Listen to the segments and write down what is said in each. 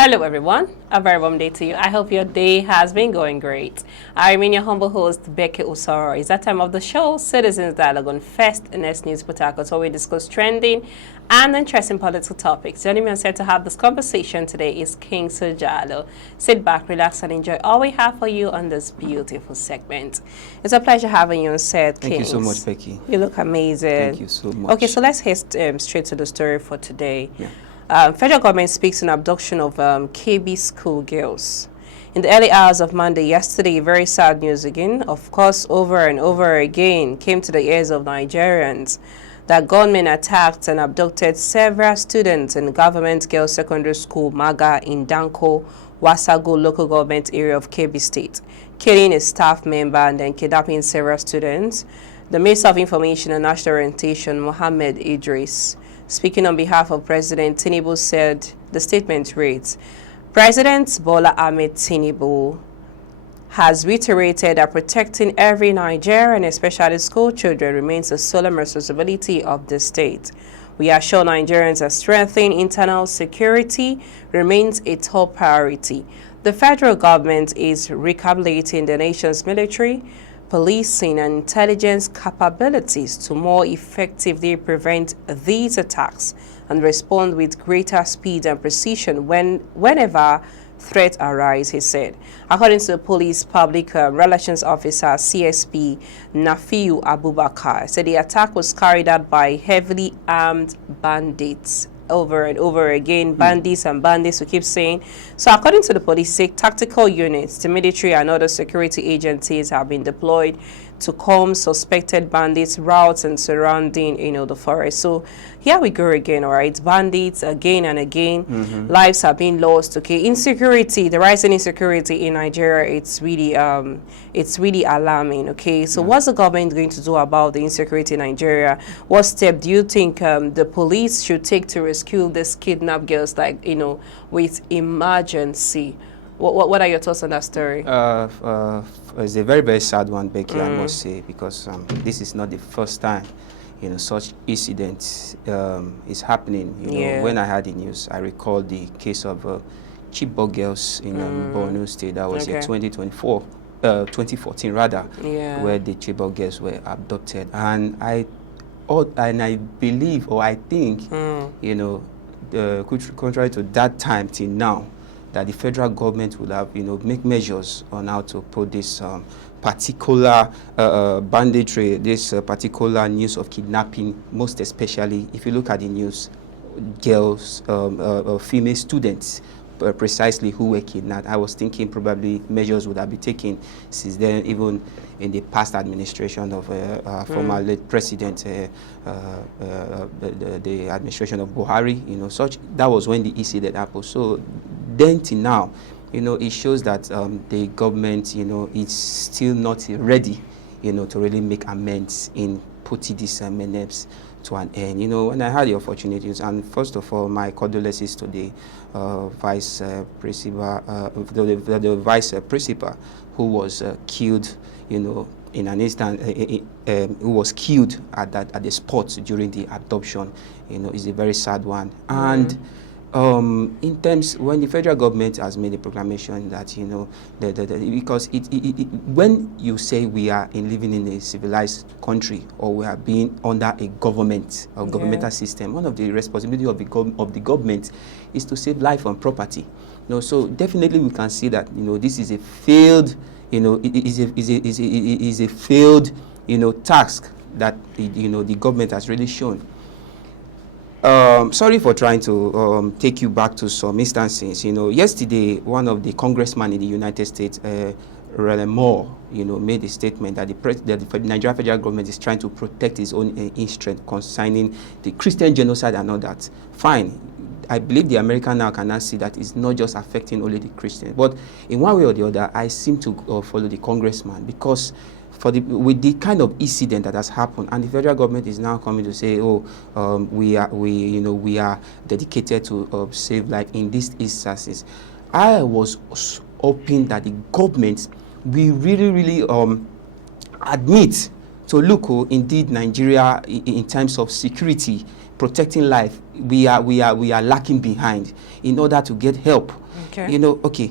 Hello everyone, a very warm day to you. I hope your day has been going great. I remain your humble host, Becky Usoro. It's that time of the show, Citizens Dialogue on First NS News Portal, where we discuss trending and interesting political topics. Joining me on set to have this conversation today is King Sojalo. Sit back, relax, and enjoy all we have for you on this beautiful segment. It's a pleasure having you on set, King. Thank you so much, Becky. You look amazing. Thank you so much. Okay, so let's head straight to the story for today. Yeah. Federal government speaks on abduction of KB school girls. In the early hours of Monday yesterday, very sad news again, of course, over and over again, came to the ears of Nigerians that gunmen attacked and abducted several students in government girls secondary school Maga in Danko, Wasago local government area of Kebbi State, killing a staff member and then kidnapping several students. The Minister of Information and National Orientation, Mohammed Idris, speaking on behalf of President Tinubu, said the statement reads, President Bola Ahmed Tinubu has reiterated that protecting every Nigerian, especially school children, remains a solemn responsibility of the state. We assure Nigerians that strengthening internal security remains a top priority. The federal government is recalibrating the nation's military, policing and intelligence capabilities to more effectively prevent these attacks and respond with greater speed and precision whenever threats arise, he said. According to the police public relations officer, CSP Nafiu Abubakar, said the attack was carried out by heavily armed bandits. Over and over again, bandits, we keep saying. So according to the police, tactical units, the military and other security agencies have been deployed to comb suspected bandits' routes and surrounding, the forest. So here we go again, all right? Bandits again and again. Lives are being lost, okay? Insecurity, the rising insecurity in Nigeria, it's really alarming, okay? So what's the government going to do about the insecurity in Nigeria? What step do you think the police should take to rescue these kidnapped girls, with emergency? What are your thoughts on that story? It's a very, very sad one, Becky, I must say, because this is not the first time, such incident is happening. When I heard the news, I recall the case of Chibok girls in Borno State. That was in 2014 rather, where the Chibok girls were abducted. And I believe, or I think, contrary to that time till now, that the federal government will have, make measures on how to put this particular banditry, this particular news of kidnapping, most especially, if you look at the news, girls, female students, precisely who were kidnapped. I was thinking probably measures would have been taken since then, even in the past administration of former late president, the administration of Buhari, that was when the incident happened. So then till now, it shows that the government, is still not ready, to really make amends in putting these menace to an end. When I had the opportunities, and first of all, my condolences to the vice principal, the vice principal who was killed, in an instant, who was killed at the spot during the abduction. Is a very sad one. And in terms, when the federal government has made a proclamation that, because when you say we are living in a civilized country, or we are being under a government or governmental system, one of the responsibility of the government is to save life and property. So definitely we can see that, this is a failed, is a failed, task that, the government has really shown. Sorry for trying to take you back to some instances. Yesterday, one of the congressmen in the United States, Moore, made a statement that the Nigerian federal government is trying to protect its own interest concerning the Christian genocide and all that. Fine. I believe the American now cannot see that it's not just affecting only the Christians. But in one way or the other, I seem to follow the congressman, because with the kind of incident that has happened, and the federal government is now coming to say, we are dedicated to save life in these instances. I was hoping that the government will really admit to look, indeed, Nigeria in terms of security, protecting life, we are lacking behind in order to get help. Okay. You know, okay.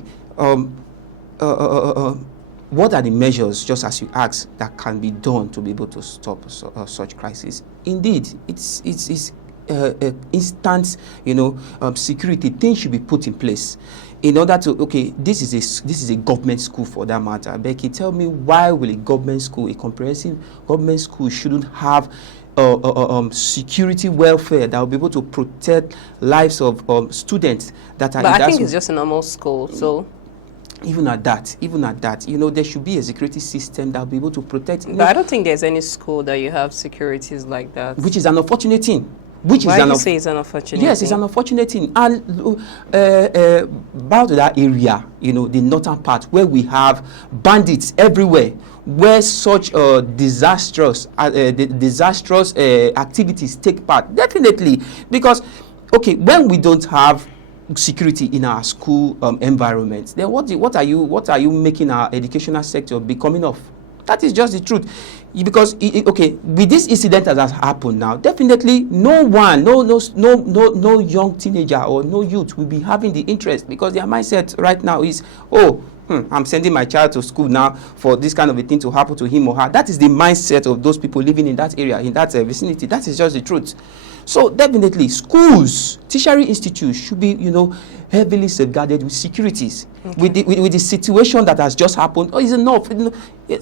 What are the measures, just as you asked, that can be done to be able to stop such crisis? Indeed, it's instant, you know, security. Things should be put in place in order to, okay, this is a government school for that matter. Becky, tell me, why will a government school, a comprehensive government school, shouldn't have security welfare that will be able to protect lives of students that are. But I think it's just a normal school, so. Even at that, you know, there should be a security system that will be able to protect. But I don't think there's any school that you have securities like that. Which is an unfortunate thing. Why do you say it's an unfortunate thing? Yes, it's an unfortunate thing. And about that area, you know, the northern part, where we have bandits everywhere, where such disastrous activities take part. Definitely, because, okay, when we don't have security in our school environment, then what are you making our educational sector becoming of? That is just the truth. Because okay, with this incident that has happened now, definitely no young teenager or no youth will be having the interest, because their mindset right now is, oh, I'm sending my child to school now for this kind of a thing to happen to him or her. That is the mindset of those people living in that area, in that vicinity. That is just the truth. So definitely, schools, tertiary institutes should be, you know, heavily safeguarded with securities. Okay. With the situation that has just happened, is enough. You know,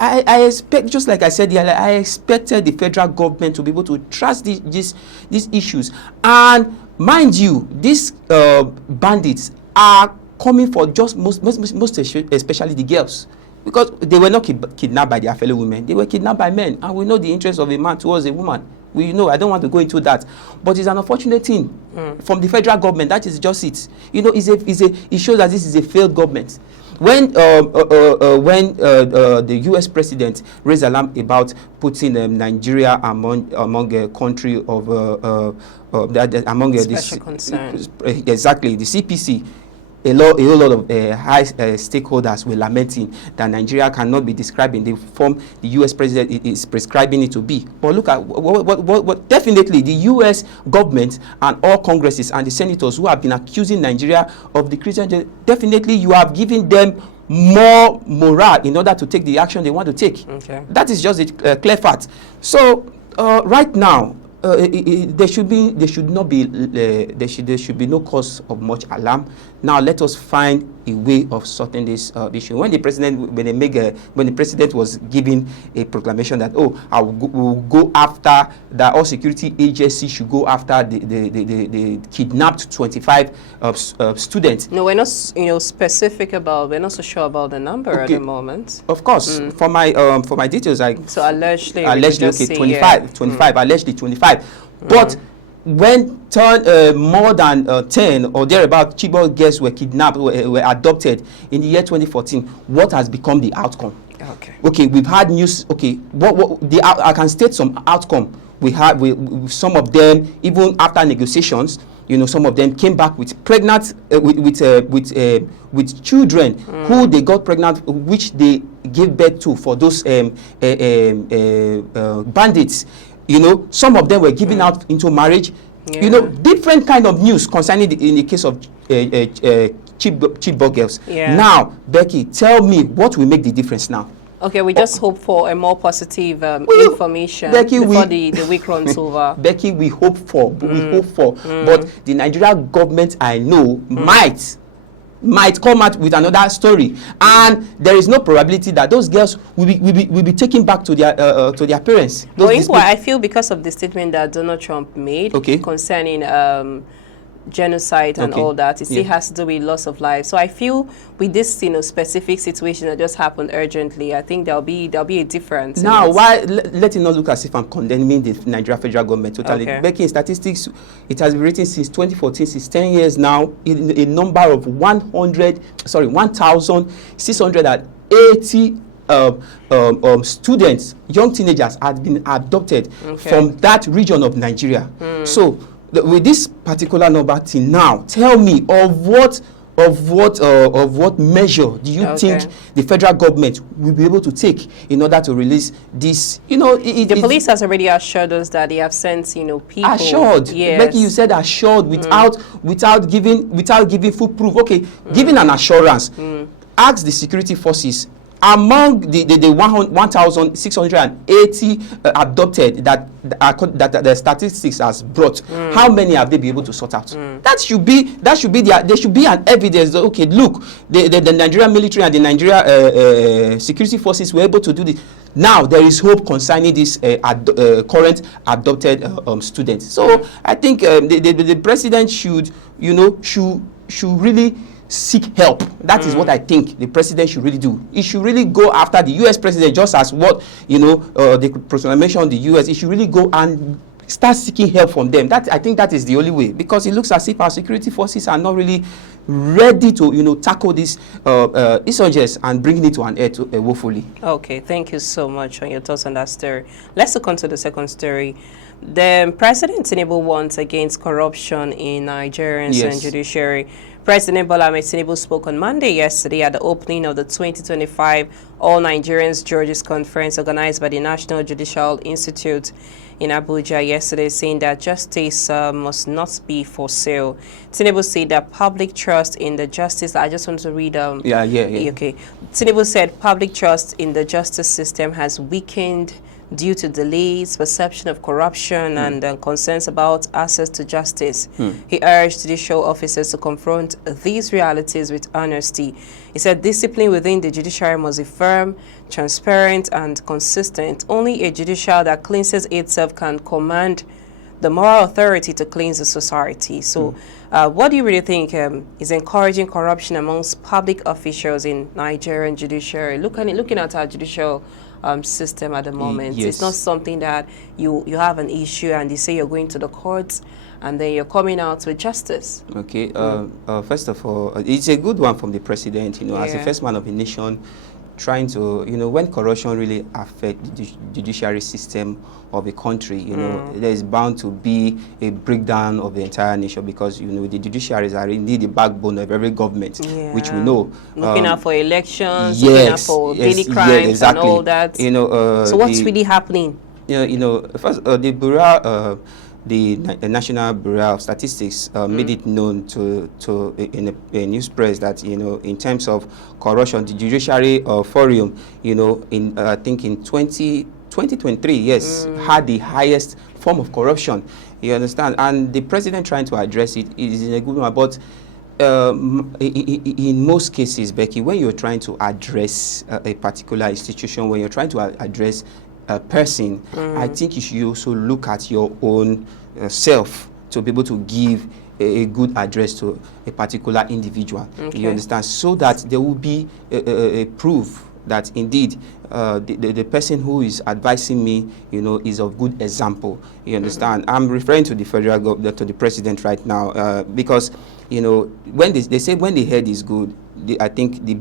I expect, just like I said earlier, I expected the federal government to be able to trust these issues. And mind you, these bandits are coming for just most especially the girls, because they were not kidnapped by their fellow women. They were kidnapped by men, and we know the interest of a man towards a woman. We know, I don't want to go into that, but it's an unfortunate thing from the federal government. That is just it. You know, it shows that this is a failed government. When the U.S. president raised alarm about putting Nigeria among a country of among special concerns, exactly, the CPC. A whole lot of high stakeholders were lamenting that Nigeria cannot be described in the form the U.S. president is prescribing it to be. But look at what definitely the U.S. government and all Congresses and the senators who have been accusing Nigeria of the Christian, definitely you have given them more morale in order to take the action they want to take. Okay. That is just a clear fact. So right now, there should be no cause of much alarm. Now let us find a way of sorting this issue. When the president was giving a proclamation that, oh, we'll go after that, all security agencies should go after the kidnapped 25 students. No, we're not specific about. We're not so sure about the number at the moment. Of course, for my details, so allegedly okay, 25, allegedly 25, but when more than 10 or thereabout Chibok girls were kidnapped, were adopted in the year 2014, what has become the outcome? Okay, we've had news. Okay, I can state some outcome. We had with some of them, even after negotiations, you know, some of them came back with pregnant with children who they got pregnant, which they gave birth to for those bandits. You know, some of them were given out into marriage. Yeah. You know, different kind of news concerning in the case of Chibok girls. Yeah. Now, Becky, tell me what will make the difference now. Okay, we just hope for a more positive information, Becky, before the week runs over. Becky, we hope for. But the Nigerian government, I know, might come out with another story, and there is no probability that those girls will be taken back to their parents. I feel because of the statement that Donald Trump made concerning genocide and all that, it still has to do with loss of life. So I feel with this specific situation that just happened urgently, I think there'll be a difference. Now, why let it not look as if I'm condemning the Nigeria federal government totally. Becky, in statistics, it has been written since 2014, since 10 years now, in a number of 1,680 students, young teenagers, had been adopted from that region of Nigeria. So with this particular number till now, tell me of what of what measure do you think the federal government will be able to take in order to release this? You know, the police has already assured us that they have sent, you know, people. Assured. Yes. Becky, you said assured without giving full proof. Okay, giving an assurance. Ask the security forces. Among the 1,680 abducted that the statistics has brought, how many have they been able to sort out? There should be an evidence that, okay, look, the Nigerian military and the Nigeria security forces were able to do this. Now there is hope concerning this current abducted students. So I think the president should really seek help. That is what I think the president should really do. He should really go after the U.S. president, just as what the proclamation of the U.S. He should really go and start seeking help from them. I think that is the only way, because it looks as if our security forces are not really ready to tackle this insurgents and bringing it to an end woefully. Okay, thank you so much on your thoughts on that story. Let's look on to the second story. The president Tinubu warns against corruption in Nigerians and judiciary. President Bola Ahmed Tinubu spoke on Monday yesterday at the opening of the 2025 All Nigerians Judges Conference organized by the National Judicial Institute in Abuja yesterday, saying that justice must not be for sale. Tinubu said that public trust in the justice, I just want to read. Okay. Tinubu said public trust in the justice system has weakened due to delays, perception of corruption, and concerns about access to justice. He urged judicial officers to confront these realities with honesty. He said discipline within the judiciary must be firm, transparent, and consistent. Only a judiciary that cleanses itself can command the moral authority to cleanse the society. So what do you really think is encouraging corruption amongst public officials in Nigerian judiciary? Looking at our judicial system at the moment. It's not something that you have an issue and you say you're going to the courts and then you're coming out with justice. Okay. First of all, it's a good one from the president, as the first man of the nation, trying to, when corruption really affects the judiciary system of a country, there is bound to be a breakdown of the entire nation, because, the judiciaries are indeed the backbone of every government, which we know. Looking out for elections, looking out for daily crimes and all that. So what's really happening? First, the Bureau, the National Bureau of Statistics made it known in a news press that, in terms of corruption, the Judiciary Forum, I think in 2023, had the highest form of corruption. You understand? And the president trying to address it is in a good one. But in most cases, Becky, when you're trying to address a particular institution, when you're trying to address a person, I think you should also look at your own self to be able to give a good address to a particular individual. You understand? So that there will be a proof that indeed the person who is advising me, is of good example. You understand? I'm referring to the federal government, to the president right now, because when they say when the head is good, I think the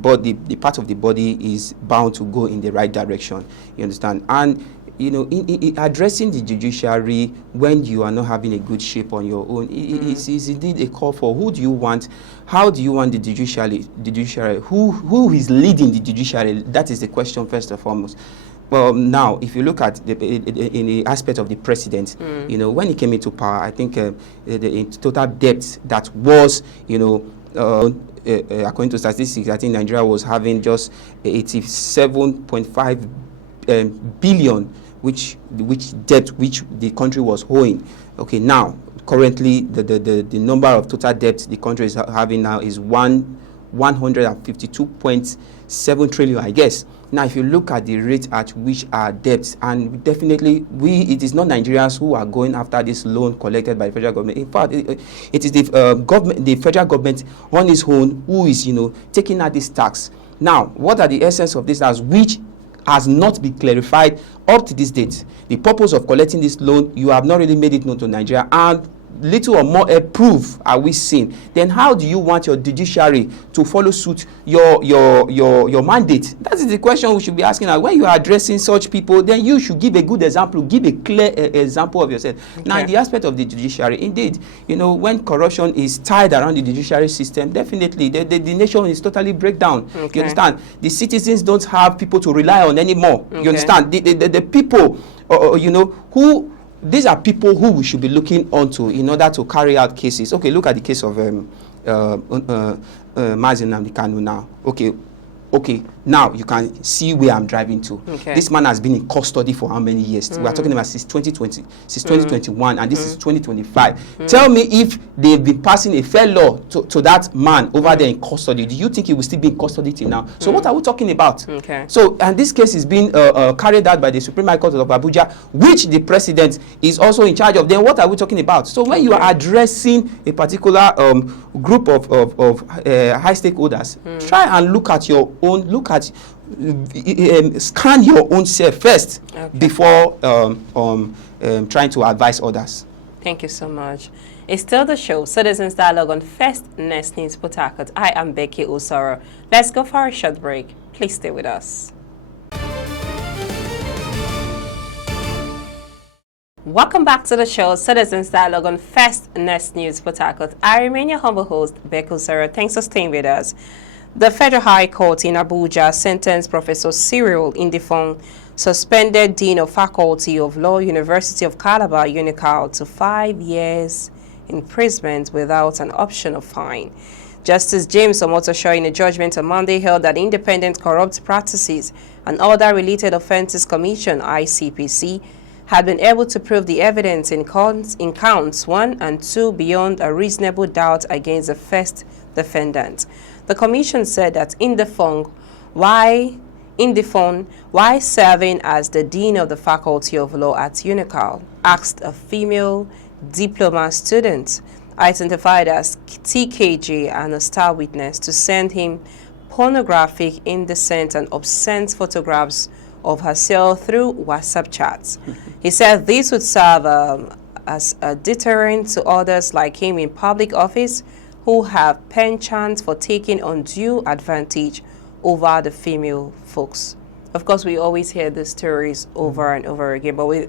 part of the body is bound to go in the right direction. You understand? And in addressing the judiciary when you are not having a good shape on your own, it is indeed a call for who do you want, how do you want the judiciary, who is leading the judiciary? That is the question first and foremost. Well, now, if you look at in the aspect of the president, when he came into power, I think the total debt that was, according to statistics, I think Nigeria was having just 87.5 billion, which the country was owing. Okay, now currently the number of total debt the country is having now is 152.7 trillion, I guess. Now, if you look at the rate at which our debts, and definitely it is not Nigerians who are going after this loan collected by the federal government. In fact, it is the the federal government on its own who is, taking out this tax. Now, what are the essence of this tax, which has not been clarified up to this date? The purpose of collecting this loan, you have not really made it known to Nigeria, and little or more proof are we seeing, then how do you want your judiciary to follow suit your mandate? That is the question we should be asking. When you are addressing such people, then you should give a good example, give a clear example of yourself. Okay. Now, in the aspect of the judiciary, indeed, you know, when corruption is tied around the judiciary system, definitely the nation is totally breakdown. Okay. You understand? The citizens don't have people to rely on anymore. Okay. You understand? The people, you know, who, these are people who we should be looking onto in order to carry out cases. Okay, look at the case of Mazi Nnamdi Kanu now. Okay, now you can see where I'm driving to. Okay. This man has been in custody for how many years? We are talking about since 2020, since 2021, and this is 2025. Tell me if they've been passing a fair law to that man over there in custody. Do you think he will still be in custody till now? So what are we talking about? Okay. So, and this case is being carried out by the Supreme High Court of Abuja, which the president is also in charge of. Then what are we talking about? So when you are addressing a particular group of high stakeholders, try and look at your own, scan your own self first before trying to advise others. Thank you so much. It's still the show, Citizens Dialogue on First Next News Port Harcourt. I am Becky Osoro. Let's go for a short break. Please stay with us. Welcome back to the show, Citizens Dialogue on First Next News Port Harcourt. I remain your humble host, Becky Osoro. Thanks for staying with us. The Federal High Court in Abuja sentenced Professor Cyril Indifong, suspended Dean of Faculty of Law, University of Calabar, UNICAL, to 5 years imprisonment without an option of fine. Justice James Omotosho, in a judgment on Monday, held that Independent Corrupt Practices and Other Related Offences Commission, ICPC, had been able to prove the evidence in counts 1 and 2 beyond a reasonable doubt against the first defendant. The commission said that Indifong, while serving as the Dean of the Faculty of Law at UNICAL, asked a female diploma student, identified as TKJ and a star witness, to send him pornographic, indecent, and obscene photographs of herself through WhatsApp chats. He said this would serve as a deterrent to others like him in public office who have penchant for taking undue advantage over the female folks. Of course, we always hear these stories over and over again, but we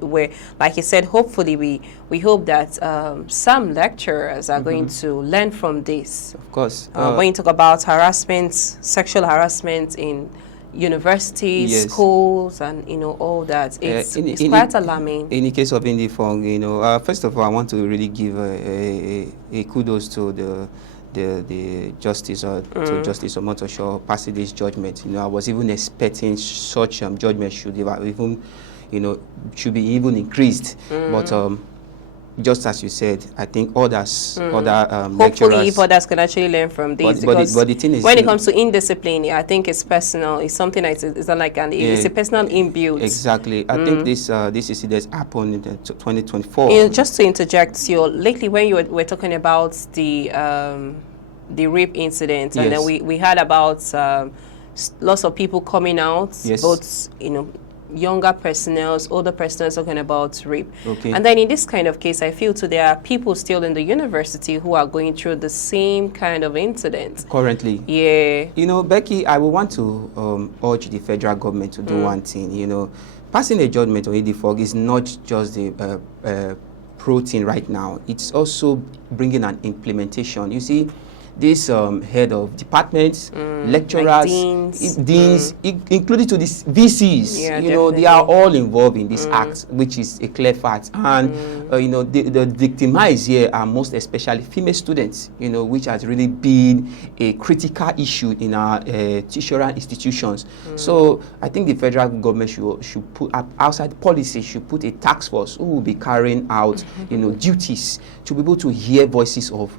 like you said, hopefully we hope that some lecturers are going to learn from this. Of course. When you talk about harassment, sexual harassment in universities, schools, and you know all that, it's quite alarming. In the case of Indifong, you know, first of all, I want to really give a kudos to the justice to Justice Omotosho passing this judgment. You know, I was even expecting such judgment should even, you know, should be even increased, but just as you said, I think others, other lecturers. Hopefully, if others can actually learn from this, because but the thing is, when it comes to indiscipline, I think it's personal. It's something that it's not like it's a personal inbuilt. Exactly. I think this incident happened in 2024. You know, just to interject, lately when you were talking about the rape incident, and then we heard about lots of people coming out, both younger personnel, older personnel talking about rape. Okay. And then in this kind of case, I feel too, there are people still in the university who are going through the same kind of incident. Currently. Yeah. You know, Becky, I would want to urge the federal government to do one thing. You know, passing a judgment on Indifong is not just the protein right now. It's also bringing an implementation. You see, this head of departments, lecturers, like deans, including to these VCs, you know, they are all involved in this act, which is a clear fact. And, you know, the victimized here are most especially female students, you know, which has really been a critical issue in our tertiary institutions. So I think the federal government should put up outside policy, should put a task force who will be carrying out, you know, duties to be able to hear voices of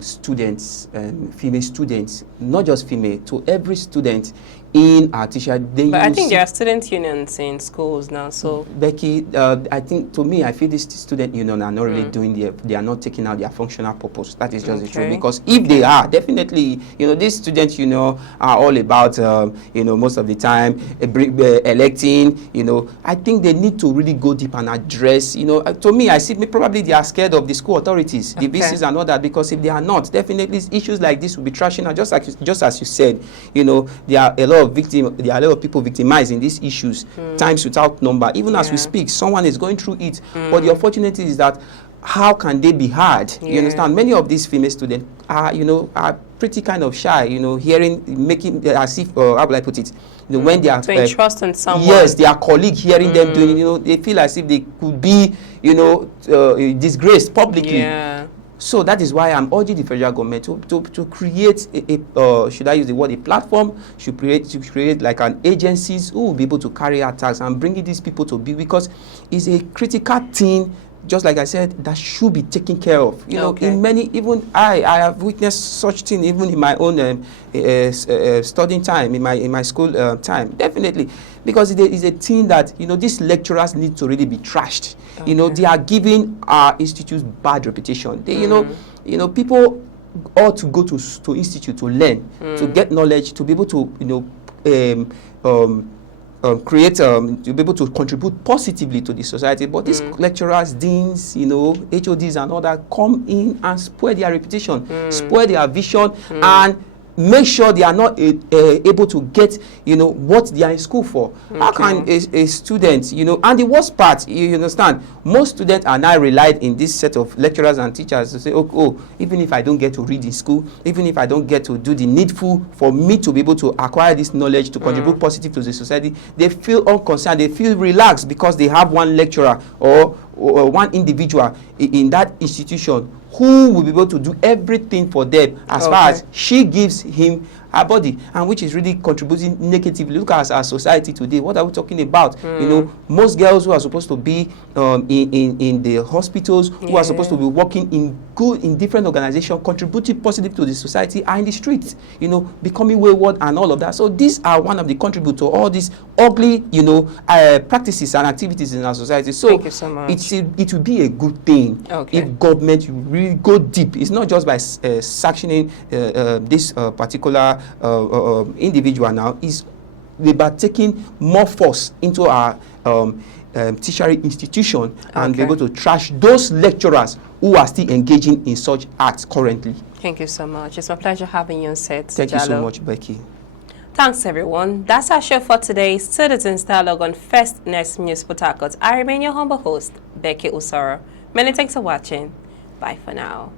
students, female students, not just female, to every student in our teacher. Then but I think there are student unions in schools now, so Becky, I think, to me, I feel this student union are not really doing they are not taking out their functional purpose. That is just the truth. Because if they are, definitely, these students, are all about, most of the time, electing, I think they need to really go deep and address, to me, I see probably they are scared of the school authorities, the VCs and all that, because if they are not, definitely issues like this will be trashing. And just as you said, there are a lot of people victimized in these issues, times without number. Even as we speak, someone is going through it. But the unfortunate is that how can they be heard? You understand? Many of these female students are pretty kind of shy, making as if, how will I put it? When they are to trust in someone. Yes, their colleague hearing them doing, they feel as if they could be, disgraced publicly. Yeah. So that is why I'm urging the federal government to create should I use the word, a platform, should create like an agencies who will be able to carry out tasks and bringing these people to be, because it's a critical thing, just like I said, that should be taken care of. In many, even I have witnessed such thing even in my own studying time, in my school time, definitely, because it is a thing that these lecturers need to really be trashed. They are giving our institutes bad reputation. They, people ought to go to institute to learn, to get knowledge, to be able to create, to be able to contribute positively to the society. But these lecturers, deans, HODs and all that come in and spoil their reputation, spoil their vision, and make sure they are not able to get, what they are in school for. How can a student, and the worst part, you understand, most students are now relied in this set of lecturers and teachers to say, even if I don't get to read in school, even if I don't get to do the needful for me to be able to acquire this knowledge to contribute positive to the society, they feel unconcerned, they feel relaxed because they have one lecturer or one individual in that institution who will be able to do everything for them as far as she gives him her body, and which is really contributing negatively. Look at our society today. What are we talking about? Most girls who are supposed to be in the hospitals, who are supposed to be working in different organizations, contributing positively to the society, are in the streets, becoming wayward and all of that. So these are one of the contributors to all these ugly, practices and activities in our society. So thank you so much. It will be a good thing if government really go deep. It's not just by sanctioning this particular individual now, is about taking more force into our tertiary institution and be able to trash those lecturers who are still engaging in such acts currently. Thank you so much. It's my pleasure having you on set. Thank you so much, Becky. Thanks, everyone. That's our show for today. Citizens Dialogue on First Next News Port Harcourt. I remain your humble host, Becky Usara. Many thanks for watching. Bye for now.